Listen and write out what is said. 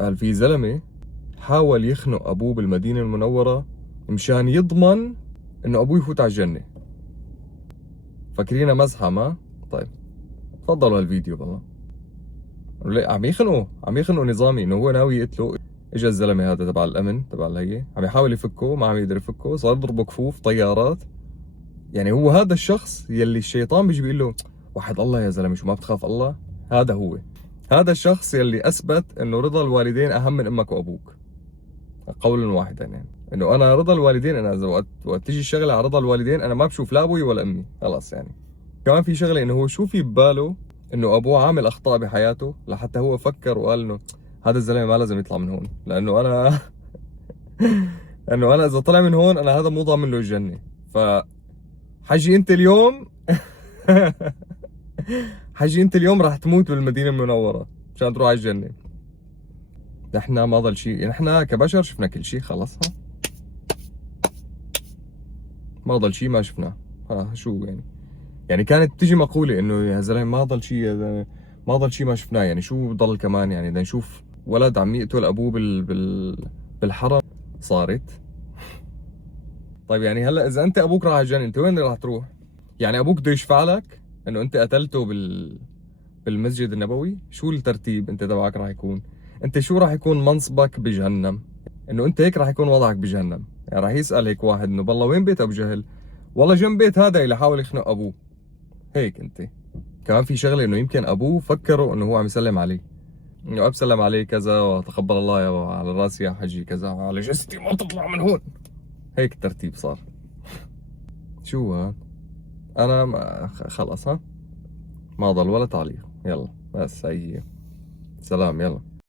قال في زلمة حاول يخنق أبوه بالمدينة المنورة مشان يضمن إنه أبوه يفوت على الجنة. فاكرينها مزحة ما؟ طيب تفضلوا هالفيديو والله. عم يخنقوا نظامي، إنه هو ناوي يقتله. اجى الزلمة هذا تبع الأمن تبع الهيئة عم يحاول يفكه، ما عم يقدر يفكه، صار يضربه كفوف طيارات. يعني هو هذا الشخص يلي الشيطان بيجي بيقول له وحد الله يا زلمة، شو ما بتخاف الله؟ هذا هو. هذا الشخص يلي أثبت إنه رضا الوالدين أهم من أمك وأبوك. قولا واحدا، يعني انه انا رضا الوالدين، انا اذا وقت تيجي الشغله على رضا الوالدين انا ما بشوف لا ابوي ولا امي، خلاص يعني. كمان في شغله، انه هو شو في بباله انه ابوه عامل اخطاء بحياته لحتى هو فكر وقال انه هذا الزلمه ما لازم يطلع من هون، لانه انا انه انا اذا طلع من هون انا هذا مو ضامن له الجنه. ف حجي انت اليوم حجي انت اليوم راح تموت بالمدينه المنوره مشان تروح على الجنه. نحن ما ضل شيء، نحن كبشر شفنا كل شيء خلص. ما ضل شيء ما شفناه. شو يعني؟ يعني كانت تجي مقولة انه يا زلمة ما ضل شيء، يا زلمة ما ضل شيء ما شفناه، يعني شو ضل كمان؟ يعني بدنا نشوف ولد عم يقتل ابوه بالحرم صارت. طيب يعني هلا اذا انت ابوك راح على الجنة، انت وين راح تروح؟ يعني ابوك بده يشفع لك انه انت قتلته بالمسجد النبوي؟ شو الترتيب انت تبعك راح يكون؟ انت شو راح يكون منصبك بجهنم؟ انه انت هيك راح يكون وضعك بجهنم. يعني راح يسأل هيك واحد انه بالله وين بيت ابو جهل؟ والله جنب بيت هذا اللي حاول يخنق ابوه. هيك انت. كمان في شغله، انه يمكن ابوه فكره انه هو عم يسلم عليه، انه اب سلم عليه كذا وتقبل الله يا على راسي يا حجي كذا على جثتي ما تطلع من هون. هيك الترتيب صار. شو هاد؟ انا خلص ها، ما ضل ولا تعليق. يلا بس هي سلام يلا.